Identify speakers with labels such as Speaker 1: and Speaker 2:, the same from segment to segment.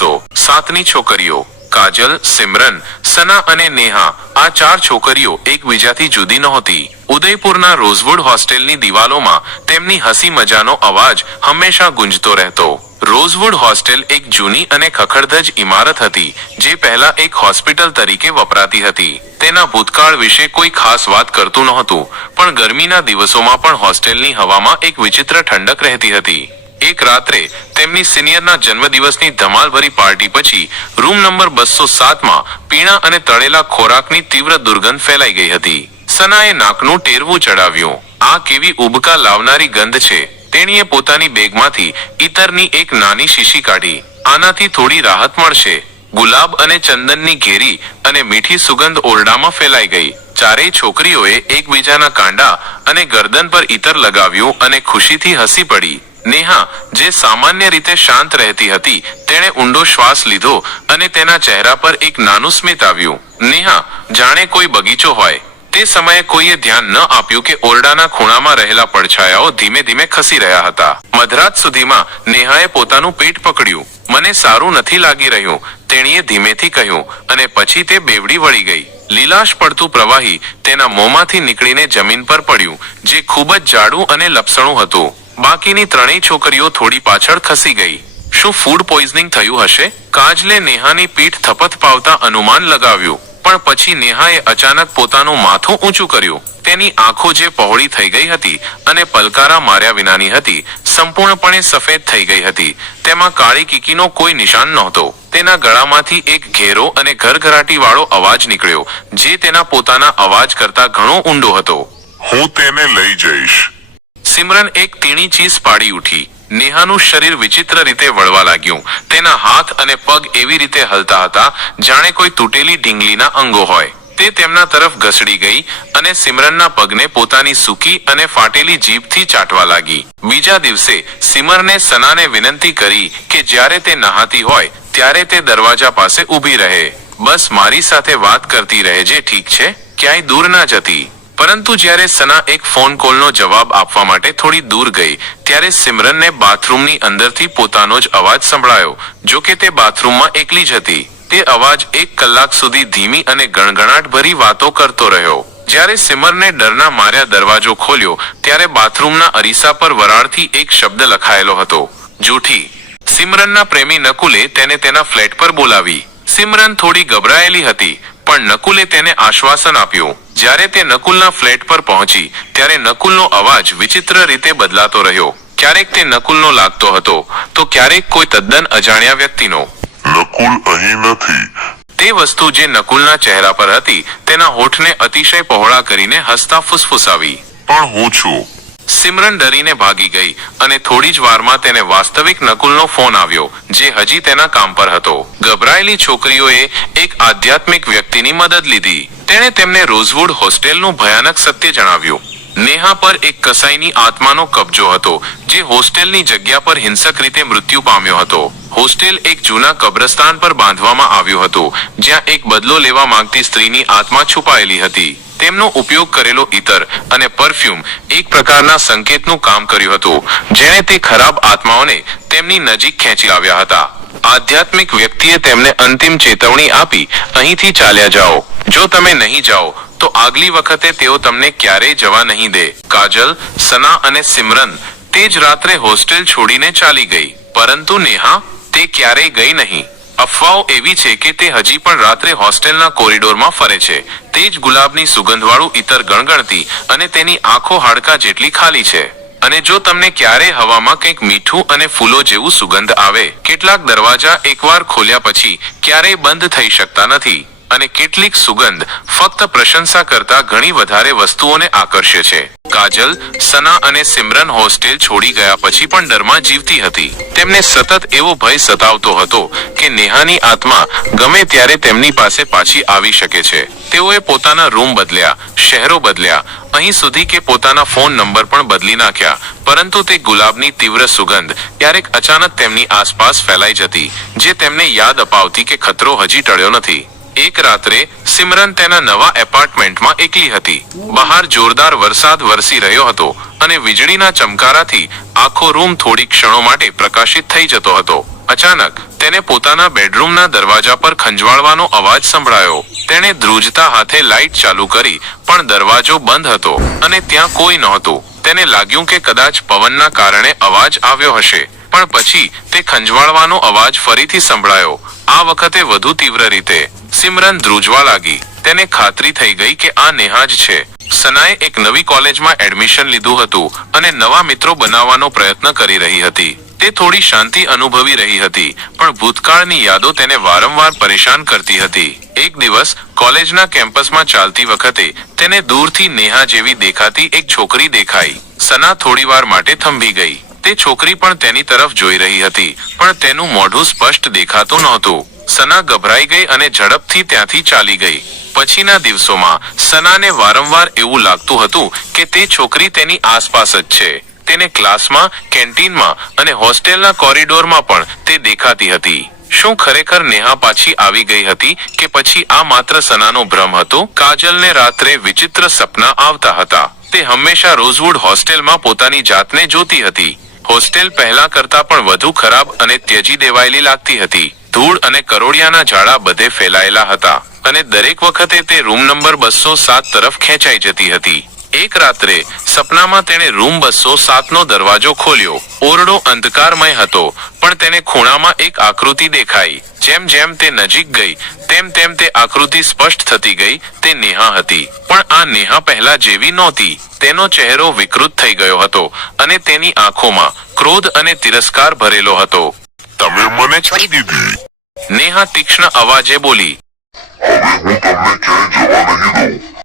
Speaker 1: દિવસો, સાતની છોકરીઓ, કાજલ, સિમરન, સના અને નેહા, આ ચાર છોકરીઓ એકબીજાથી જુદી નહોતી. ઉદયપુરના રોઝવુડ હોસ્ટેલની દિવાલોમાં તેમની હસી મજાનો અવાજ હંમેશા ગુંજતો રહેતો. રોઝવુડ હોસ્ટેલ એક જૂની અને ખખડધજ ઇમારત હતી, જે પહેલા એક હોસ્પિટલ તરીકે વપરાતી હતી. તેના ભૂતકાળ વિશે કોઈ ખાસ વાત કરતું નહોતું, પણ ગરમીના દિવસોમાં પણ હોસ્ટેલની હવામાં એક વિચિત્ર ઠંડક રહેતી હતી. એક રાત્રે તેમની સિનિયરના જન્મદિવસની ધમાલભરી પાર્ટી પછી રૂમ નંબર બસો સાતમાં પીણા અને તળેલા ખોરાકની તીવ્ર દુર્ગંધ ફેલાઈ ગઈ હતી. સનાએ નાકનું ટેરવું ચડાવ્યું. આ કેવી ઉબકા લાવનારી ગંધ છે. તેણીએ પોતાની બેગમાંથી ઈતરની એક નાની શીશી કાઢી. આનાથી થોડી રાહત મળશે. ગુલાબ અને ચંદનની ઘેરી અને મીઠી સુગંધ ઓરડામાં ફેલાઈ ગઈ. ચારેય છોકરીઓએ એકબીજાના કાંડા અને ગરદન પર ઈતર લગાવ્યું અને ખુશીથી હસી પડી. નેહા, જે સામાન્ય રીતે શાંત રહેતી હતી, તેણે ઊંડો શ્વાસ લીધો અને તેના ચહેરા પર એક નાનું સ્મિત આવ્યું. નેહા, જાણે કોઈ બગીચો હોય. તે સમયે કોઈએ ધ્યાન ન આપ્યું કે ઓરડાના ખૂણામાં રહેલા પડછાયાઓ ધીમે ધીમે ખસી રહ્યા હતા. મધરાત સુધીમાં નેહાએ પોતાનું પેટ પકડ્યું. મને સારું નથી લાગી રહ્યું, તેણીએ ધીમેથી કહ્યું અને પછી તે બેવડી વળી ગઈ. લીલાશ પડતું પ્રવાહી તેના મોંમાંથી નીકળીને જમીન પર પડ્યું, જે ખૂબ જ જાડું અને લપસણું હતું. બાકીની ત્રણેય છોકરીઓ થોડી પાછળ ખસી ગઈ. શું ફૂડ પોઈઝનિંગ થયું હશે? કાજલે નેહાની પીઠ થપથપાવતા અનુમાન લગાવ્યું, પણ પછી નેહાએ અચાનક પોતાનું માથું ઊંચું કર્યું. તેની આંખો જે પહોળી થઈ ગઈ હતી અને પલકારા માર્યા વિનાની હતી, સંપૂર્ણપણે સફેદ થઈ ગઈ હતી. તેમાં કાળી કીકીનો કોઈ નિશાન નહોતો. તેના ગળામાંથી એક ઘેરો અને ઘરઘરાટી વાળો અવાજ નીકળ્યો, જે તેના પોતાના અવાજ કરતા ઘણો ઊંડો હતો.
Speaker 2: હું તેને લઈ જઈશ.
Speaker 1: સિમરન એક તીણી ચીસ પાડી ઉઠી. નેહાનું શરીર વિચિત્ર રીતે વળવા લાગ્યું. તેના હાથ અને પગ એવી રીતે હલતા હતા, જાણે કોઈ તૂટેલી ઢીંગલીના અંગો હોય. તે તેમના તરફ ઘસડી ગઈ અને સિમરનના પગને પોતાની સૂકી અને ફાટેલી જીભથી ચાટવા લાગી. બીજા દિવસે સિમરને સનાને વિનંતી કરી કે જ્યારે તે નહાતી હોય, ત્યારે તે દરવાજા પાસે ઊભી રહે. બસ મારી સાથે વાત કરતી રહેજે ઠીક છે? ક્યાંય દૂર ના જતી. પરંતુ જ્યારે સના એક ફોન કોલનો જવાબ આપવા માટે થોડી દૂર ગઈ, ત્યારે સિમરનને બાથરૂમની અંદરથી પોતાનો જ અવાજ સંભળાયો. જો કે તે બાથરૂમમાં એકલી જ હતી. તે અવાજ એક કલાક સુધી ધીમી અને ગણગણાટ ભરી વાતો કરતો રહ્યો. જ્યારે સિમરને ડરના માર્યા દરવાજો ખોલ્યો, ત્યારે બાથરૂમના અરીસા પર વરાળથી એક શબ્દ લખાયેલો હતો. જૂઠી. સિમરનના પ્રેમી નકુલે તેને તેના ફ્લેટ પર બોલાવી. સિમરન થોડી ગભરાયેલી હતી. પણ નકુલે તેને આશ્વાસન આપ્યું. જ્યારે તે નકુલના ફ્લેટ પર પહોંચી ત્યારે નકુલનો અવાજ વિચિત્ર રીતે બદલાતો રહ્યો. ક્યારેક તે નકુલનો લાગતો હતો. તો ક્યારેક કોઈ તદ્દન અજાણ્યા વ્યક્તિનો.
Speaker 2: નકુલ અહીં નથી.
Speaker 1: તે વસ્તુ જે નકુલના ચહેરા પર હતી તેના હોઠને અતિશય પહોળા કરીને હસતા ફુસફુસાવી.
Speaker 2: પણ હું છું.
Speaker 1: સિમરન ડરીને ભાગી ગઈ અને થોડી જ વારમાં તેને વાસ્તવિક નકુલનો ફોન આવ્યો, જે હજી તેના કામ પર હતો. ગભરાયેલી છોકરીઓએ એક આધ્યાત્મિક વ્યક્તિની મદદ લીધી. તેણે તેમને રોઝવુડ હોસ્ટેલનું ભયાનક સત્ય જણાવ્યું. નેહા પર એક કસાઈની આત્માનો કબજો હતો, જે હોસ્ટેલની જગ્યા પર હિંસક રીતે મૃત્યુ પામ્યો હતો. હોસ્ટેલ એક જૂના કબ્રસ્તાન પર બાંધવામાં આવ્યું હતું, જ્યાં એક બદલો લેવા માંગતી સ્ત્રીની આત્મા છુપાયેલી હતી. તેમનો ઉપયોગ કરેલો ઇતર અને પરફ્યુમ એક પ્રકારના સંકેતનું કામ કર્યું હતું, જેણે તે ખરાબ આત્માઓને તેમની નજીક ખેંચી લાવ્યા હતા. આધ્યાત્મિક વ્યક્તિએ તેમને અંતિમ ચેતવણી આપી અહીંથી ચાલ્યા જાઓ. જો તમે નહીં જાઓ તો આગલી વખતે તેઓ તમને ક્યારેય જવા નહીં દે. કાજલ, સના અને સિમરન તે જ રાત્રે હોસ્ટેલ છોડીને ચાલી ગઈ. પરંતુ નેહા, તે ક્યારેય ગઈ નહીં. અફવાઓ એવી છે કે તે હજી પણ રાત્રે હોસ્ટેલના કોરિડોરમાં ફરે છે. તે જ ગુલાબની સુગંધવાળું ઇતર ગણગણતી અને તેની આંખો હાડકા જેટલી ખાલી છે. અને જો તમને ક્યારે હવામાં કંઈક મીઠું અને ફૂલો જેવું સુગંધ આવે, કેટલાક દરવાજા એકવાર ખોલ્યા પછી ક્યારેય બંધ થઈ શકતા નથી. અને કેટલીક સુગંધ ફક્ત પ્રશંસા કરતા ઘણી વધારે વસ્તુઓને આકર્ષે છે. કાજલ, સના અને સિમરન હોસ્ટેલ છોડી ગયા પછી પણ ડરમાં જીવતી હતી. તેમને સતત એવો ભય સતાવતો હતો કે નેહાની આત્મા ગમે ત્યારે તેમની પાસે પાછી આવી શકે છે. તેઓએ પોતાના રૂમ બદલ્યા, શહેરો બદલ્યા, અહીં સુધી કે પોતાના ફોન નંબર પણ બદલી નાખ્યા. પરંતુ તે ગુલાબની તીવ્ર સુગંધ ક્યારેક અચાનક તેમની આસપાસ ફેલાઈ જતી, જે તેમને યાદ અપાવતી કે ખતરો હજી ટળ્યો નથી. એક રાત્રે સિમરન તેના નવા એપાર્ટમેન્ટમાં એકલી હતી. બહાર જોરદાર વરસાદ વરસી રહ્યો હતો અને વીજળીના ચમકારાથી આખો રૂમ થોડી ક્ષણો માટે પ્રકાશિત થઈ જતો હતો. અચાનક તેને પોતાના બેડરૂમના દરવાજા પર ખંજવાળવાનો અવાજ સંભળાયો. તેણે ધ્રુજતા હાથે લાઇટ ચાલુ કરી, પણ દરવાજો બંધ હતો અને ત્યાં કોઈ નહોતું. તેને લાગ્યું કે કદાચ પવનના કારણે અવાજ આવ્યો હશે. પણ પછી તે ખંજવાળવાનો અવાજ ફરીથી સંભળાયો. આ વખતે વધુ તીવ્ર રીતે. સિમરન ધ્રુજવા લાગી. તેને ખાતરી થઈ ગઈ કે આ નેહા જ છે. સનાએ એક નવી કોલેજમાં એડમિશન લીધું હતું અને નવા મિત્રો બનાવવાનો પ્રયત્ન કરી રહી હતી. તે થોડી શાંતિ અનુભવી રહી હતી, પણ ભૂતકાળની યાદો તેને વારંવાર પરેશાન કરતી હતી. એક દિવસ, કોલેજના કેમ્પસમાં ચાલતી વખતે તેને દૂરથી નેહા જેવી દેખાતી એક છોકરી દેખાઈ. સના થોડીવાર માટે થંભી ગઈ. તે છોકરી પણ તેની તરફ જોઈ રહી હતી, પણ તેનું મોઢું સ્પષ્ટ દેખાતું નહોતું. સના ગભરાઈ ગઈ અને ઝડપથી ત્યાંથી ચાલી ગઈ. પછીના દિવસોમાં, સનાને વારંવાર એવું લાગતું હતું કે તે છોકરી તેની આસપાસ જ છે. તેને ક્લાસમાં, કેન્ટીનમાં અને હોસ્ટેલના કોરિડોરમાં પણ તે દેખાતી હતી. શું ખરેખર નેહા પાછી આવી ગઈ હતી કે પછી આ માત્ર સનાનો ભ્રમ હતો? કાજલને રાત્રે વિચિત્ર સપના આવતા હતા. તે હંમેશા રોઝવુડ હોસ્ટેલમાં પોતાની જાતને જોતી હતી. હોસ્ટેલ પહેલા કરતા પણ વધુ ખરાબ અને ત્યજી દેવાયેલી લાગતી હતી. ધૂળ અને કરોડિયાના ઝાડા બધે ફેલાયેલા હતા અને દરેક વખતે તે રૂમ નંબર બસો સાત તરફ ખેંચાઈ જતી હતી. એક રાત્રે સપનામાં તેણે રૂમ બસો સાતનો દરવાજો ખોલ્યો. ઓરડો અંધકારમય હતો પણ તેને ખૂણામાં એક આકૃતિ દેખાઈ. જેમ જેમ તે નજીક ગઈ તેમ તેમ તે આકૃતિ સ્પષ્ટ થતી ગઈ તે નેહા હતી. પણ આ નેહા પહેલા જેવી નહોતી. તેનો ચહેરો વિકૃત થઈ ગયો હતો અને તેની આંખોમાં ક્રોધ અને તિરસ્કાર ભરેલો હતો.
Speaker 2: તમે મને છોડી દીધી.
Speaker 1: નેહા તીક્ષ્ણ અવાજે બોલી
Speaker 2: હું તમને ક્યાંય જવા નહીં દઉં.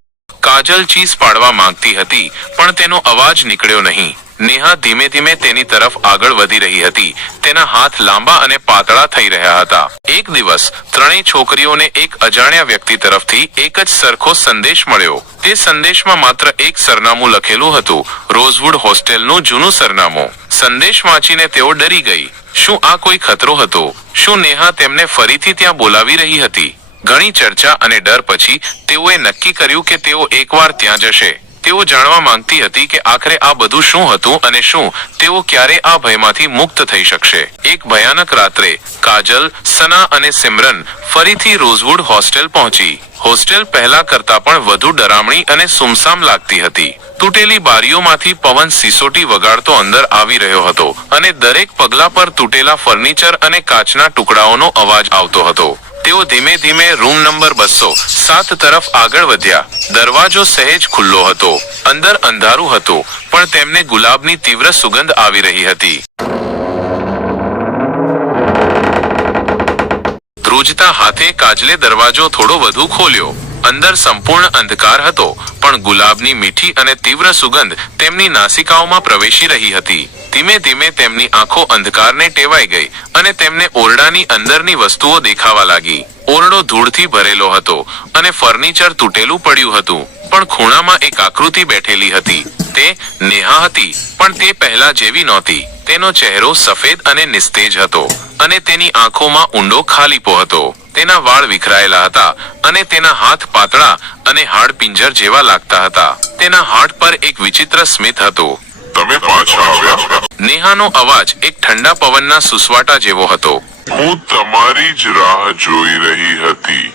Speaker 1: કાજલ ચીસ પાડવા માંગતી હતી, પણ તેનો અવાજ નીકળ્યો નહીં. નેહા ધીમે ધીમે તેની તરફ આગળ વધી રહી હતી. તેના હાથ લાંબા અને પાતળા થઈ રહ્યા હતા. એક દિવસ, ત્રણેય છોકરીઓને એક અજાણ્યા વ્યક્તિ તરફથી એક જ સરખો સંદેશ મળ્યો. તે સંદેશમાં માત્ર એક સરનામું લખેલું હતું, રોઝવુડ હોસ્ટેલનું જૂનું સરનામું. સંદેશ વાંચીને તેઓ ડરી ગઈ. શું આ કોઈ ખતરો હતો? શું નેહા તેમને ફરીથી ત્યાં બોલાવી રહી હતી? ઘણી ચર્ચા અને ડર પછી તેઓએ નક્કી કર્યું કે તેઓ એકવાર ત્યાં જશે. તેઓ જાણવા માંગતી હતી કે આખરે આ બધું શું હતું અને શું તેઓ ક્યારે આ ભયમાંથી મુક્ત થઈ શકશે. એક ભયાનક રાત્રે કાજલ, સના અને સિમરન ફરીથી રોઝવુડ હોસ્ટેલ પહોંચી. હોસ્ટેલ પહેલા કરતા પણ વધુ ડરામણી અને સુમસામ લાગતી હતી. તૂટેલી બારીઓમાંથી પવન સિસોટી વગાડતો અંદર આવી રહ્યો હતો અને દરેક પગલા પર તૂટેલા ફર્નિચર અને કાચના ટુકડાઓનો અવાજ આવતો હતો. તેઓ ધીમે ધીમે રૂમ નંબર બસો સાત તરફ આગળ વધ્યા. દરવાજો સહેજ ખુલ્લો હતો. અંદર અંધારું હતું, પણ તેમને ગુલાબની તીવ્ર સુગંધ આવી રહી હતી. ધ્રુજતા હાથે કાજલે દરવાજો થોડો વધુ ખોલ્યો. અંદર સંપૂર્ણ અંધકાર હતો, પણ ગુલાબની મીઠી અને તીવ્ર સુગંધ તેમની નાસિકાઓમાં પ્રવેશી રહી હતી. ધીમે ધીમે તેમની આંખો અંધકારને ટેવાઈ ગઈ અને તેમને ઓરડાની અંદરની વસ્તુઓ દેખાવા લાગી. ઓરડો ધૂળથી ભરેલો હતો અને ફર્નિચર તૂટેલું પડ્યું હતું, પણ ખૂણામાં એક આકૃતિ બેઠેલી હતી. તે નેહા હતી, પણ તે પહેલા જેવી નહોતી. તેનો ચહેરો સફેદ અને નિસ્તેજ હતો અને તેની આંખોમાં ઊંડો ખાલીપો હતો. તેના વાળ વિખરાયેલા હતા અને તેના હાથ પાતળા અને હાડપિંજર જેવા લાગતા હતા. તેના હાથ પર એક વિચિત્ર સ્મિત હતો.
Speaker 2: તમે પાછા આવ્યા
Speaker 1: નેહાનો અવાજ એક ઠંડા પવનના સુસવાટા જેવો હતો.
Speaker 2: હું તમારી જ રાહ જોઈ રહી હતી.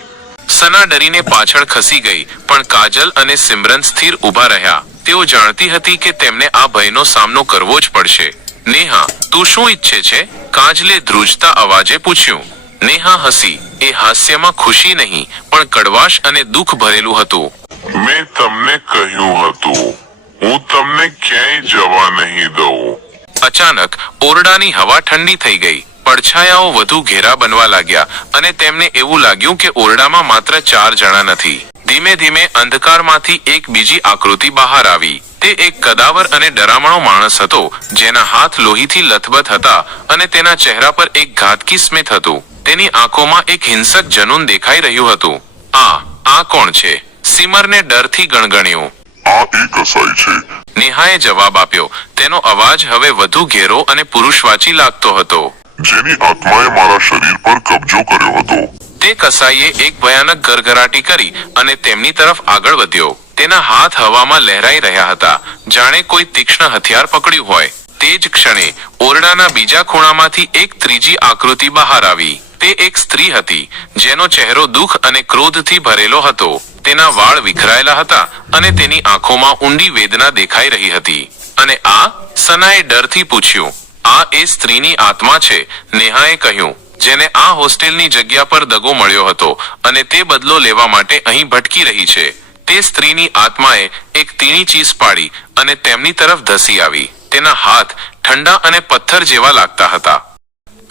Speaker 1: સના ડરીને પાછળ ખસી ગઈ પણ કાજલ અને સિમરન સ્થિર ઊભા રહ્યા. તેઓ જાણતી હતી કે તેમને આ ભયનો સામનો કરવો જ પડશે. નેહા તું શું ઈચ્છે છે? કાજલે ધ્રુજતા અવાજે પૂછ્યું. નેહા હસી. એ હાસ્યમાં ખુશી નહીં પણ કડવાશ અને દુઃખ ભરેલું હતું.
Speaker 2: મેં તમને કહ્યું હતું હું તમને ક્યાંય જવા નહીં દઉં.
Speaker 1: અચાનક ઓરડાની હવા ઠંડી થઈ ગઈ પડછાયાઓ વધુ ઘેરા બનવા લાગ્યા અને તેમને એવું લાગ્યું કે ઓરડામાં માત્ર ચાર જણા નથી. ધીમે ધીમે અંધકારમાંથી એક બીજી આકૃતિ બહાર આવી. તે એક કદાવર અને ડરામણો માણસ હતો જેના હાથ લોહીથી લથબથ હતા અને તેના ચહેરા પર એક ઘાતકી સ્મિત હતું. તેની આંખોમાં એક હિંસક જનૂન દેખાઈ રહ્યું હતું. આ આ કોણ છે? સિમરને ડરથી ગણગણ્યું.
Speaker 2: આ એ કસાઈ છે.
Speaker 1: નેહાએ જવાબ આપ્યો. તેનો અવાજ હવે વધુ ઘેરો અને પુરુષવાચી લાગતો હતો.
Speaker 2: જેની આત્માએ મારા શરીર પર કબજો કર્યો હતો.
Speaker 1: તે કસાઈએ એક ભયાનક ગરગરાટી કરી અને તેમની તરફ આગળ વધ્યો. તેના હાથ હવામાં લહેરાઈ રહ્યા હતા. જાણે કોઈ તીક્ષ્ણ હથિયાર પકડ્યું હોય. તે જ ક્ષણે ઓરડાના બીજા ખૂણામાંથી એક ત્રીજી આકૃતિ બહાર આવી. તે એક સ્ત્રી હતી, જેનો ચહેરો દુઃખ અને ક્રોધથી ભરેલો હતો. તેના વાળ વિખરાયેલા હતા અને તેની આંખોમાં ઊંડી વેદના દેખાઈ રહી હતી. અને આ સનાએ ડરથી પૂછ્યું, આ એ સ્ત્રીની આત્મા છે? નેહાએ કહ્યું, જેને આ હોસ્ટેલની જગ્યા પર દગો મળ્યો હતો અને તે બદલો લેવા માટે અહીં ભટકી રહી છે. તે સ્ત્રીની આત્માએ એક તીણી ચીસ પાડી અને તેમની તરફ ધસી આવી. તેના હાથ ઠંડા અને પથ્થર જેવા લાગતા હતા.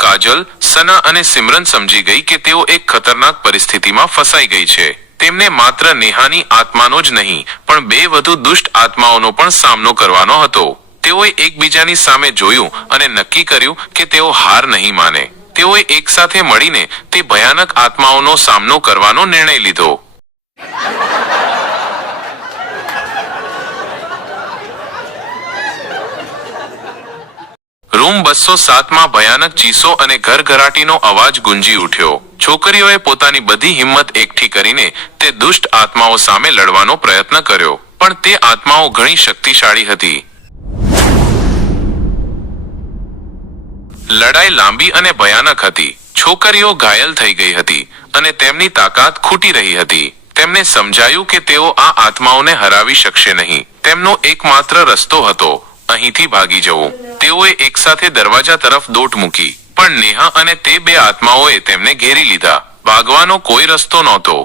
Speaker 1: કાજલ, સના અને સિમરન સમજી ગઈ કે તેઓ એક ખતરનાક પરિસ્થિતિમાં ફસાઈ ગઈ છે. તેમને માત્ર નેહાની આત્માનો જ નહીં, પણ બે વધુ દુષ્ટ આત્માઓનો પણ સામનો કરવાનો હતો. તેઓએ એકબીજાની સામે જોયું અને નક્કી કર્યું કે તેઓ હાર નહીં માને. તેઓએ એકસાથે મળીને તે ભયાનક આત્માઓનો સામનો કરવાનો નિર્ણય લીધો. રૂમ બસો સાતમાં ભયાનક ચીસો અને ઘરઘરાટીનો અવાજ ગુંજી ઉઠ્યો. છોકરીઓએ પોતાની બધી હિંમત એકઠી કરીને તે દુષ્ટ આત્માઓ સામે લડવાનો પ્રયત્ન કર્યો, પણ તે આત્માઓ ઘણી શક્તિશાળી હતી. લડાઈ લાંબી અને ભયાનક હતી. છોકરીઓ ઘાયલ થઈ ગઈ હતી અને તેમની તાકાત ખૂટી રહી હતી. તેમને સમજાયું કે તેઓ આ આત્માઓને હરાવી શકશે નહીં. તેમનો એકમાત્ર રસ્તો હતો અહીંથી ભાગી જવું. તેઓએ એકસાથે દરવાજા તરફ દોટ મૂકી, પણ નેહા અને તે બે આત્માઓએ તેમને ઘેરી લીધા. ભાગવાનો કોઈ રસ્તો નહોતો.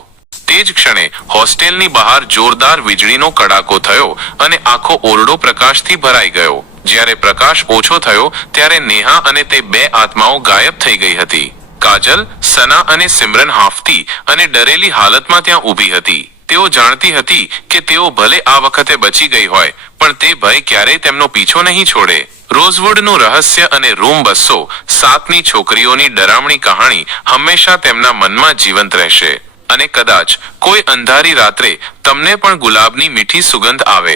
Speaker 1: તે જ ક્ષણે હોસ્ટેલની બહાર જોરદાર વીજળીનો કડાકો થયો અને આખો ઓરડો પ્રકાશથી ભરાઈ ગયો. જ્યારે પ્રકાશ ઓછો થયો, ત્યારે નેહા અને તે બે આત્માઓ ગાયબ થઈ ગઈ હતી. કાજલ, સના અને સિમરન હાફતી અને ડરેલી હાલતમાં ત્યાં ઊભી હતી. તેઓ જાણતી હતી કે તેઓ ભલે આ વખતે બચી ગઈ હોય, પણ તે ભય ક્યારેય તેમનો પીછો નહીં છોડે. રોઝવુડનું રહસ્ય અને રૂમ બસો, સાતની છોકરીઓની ડરામણી કહાણી હંમેશા તેમના મનમાં જીવંત રહેશે. અને કદાચ કોઈ અંધારી રાત્રે તમને પણ ગુલાબની મીઠી સુગંધ આવે.